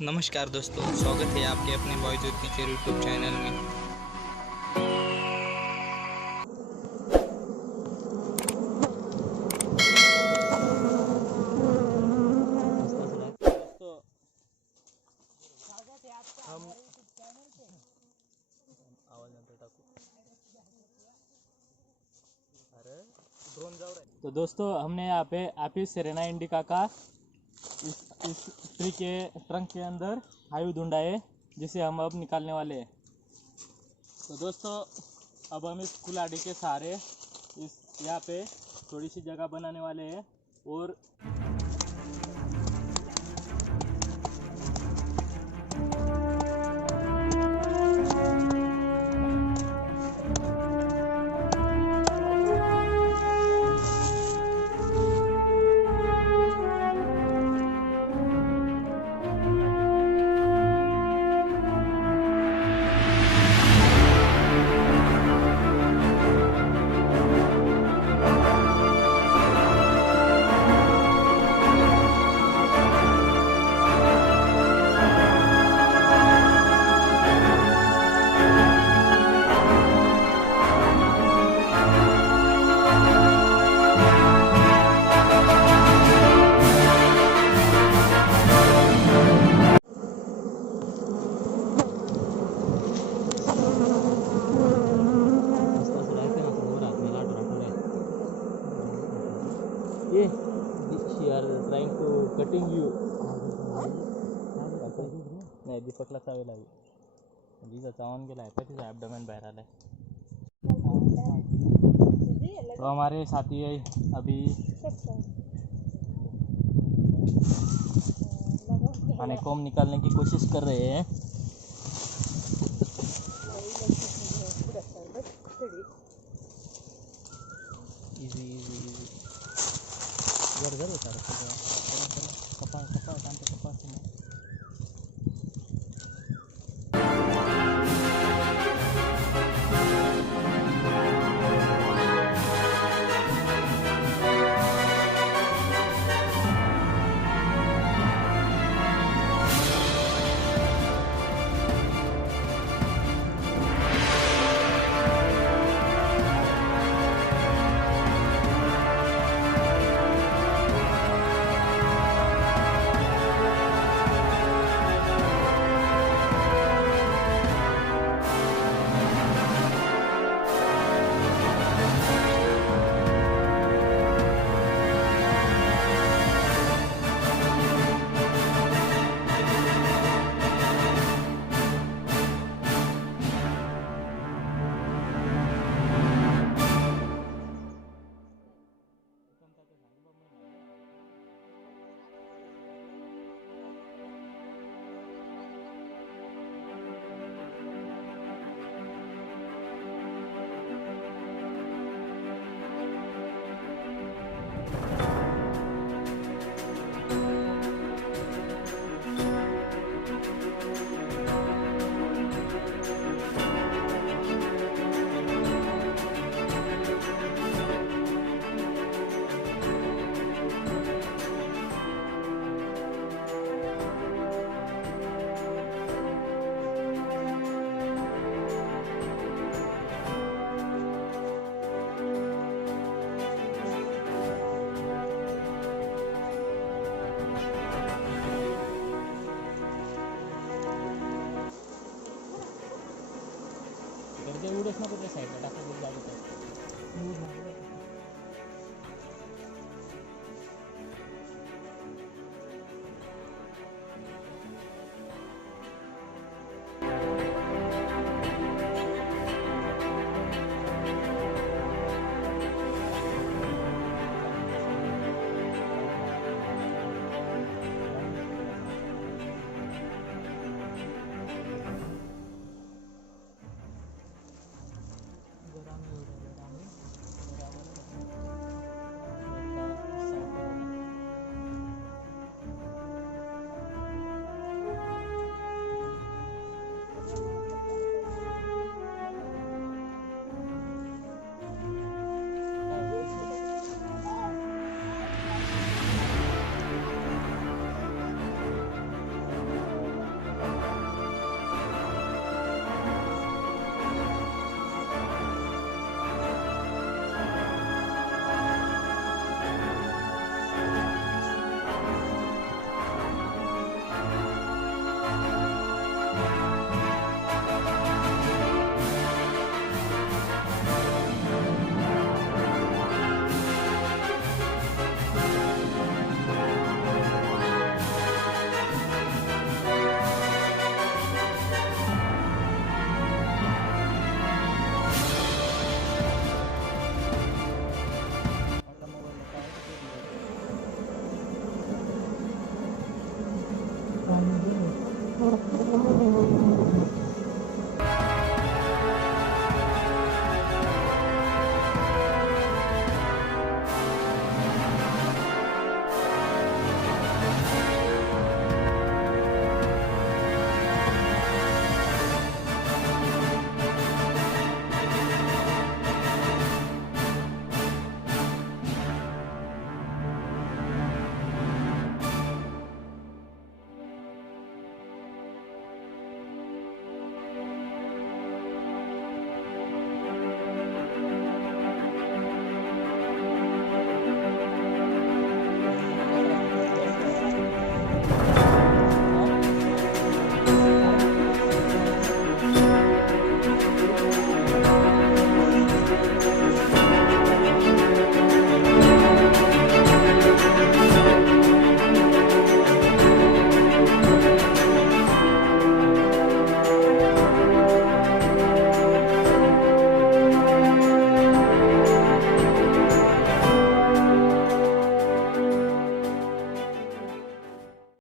नमस्कार दोस्तों, स्वागत है आपके अपने बॉयज टीचर यूट्यूब चैनल में। तो दोस्तों हमने यहाँ पे एपिस सेरेना इंडिका का इस ट्री के ट्रंक के अंदर आयु ढूंढा है, जिसे हम अब निकालने वाले हैं। तो दोस्तों अब हम इस कुल्हाड़ी के सहारे इस यहाँ पे थोड़ी सी जगह बनाने वाले हैं और she are trying to cutting you. नाही दीपकला चावी लागली, तिचा चावून गेला आहे, तिचा ॲबडोमेन बाहेर आलाय. तो हमारे साथी है अभी हनीकॉम्ब निकालने की कोशिश कर रहे हैं. इजी इजी इजी जर होता कपा कपा कांता कपा उडच नको त्या साईडला टाकायचं लागत आहे.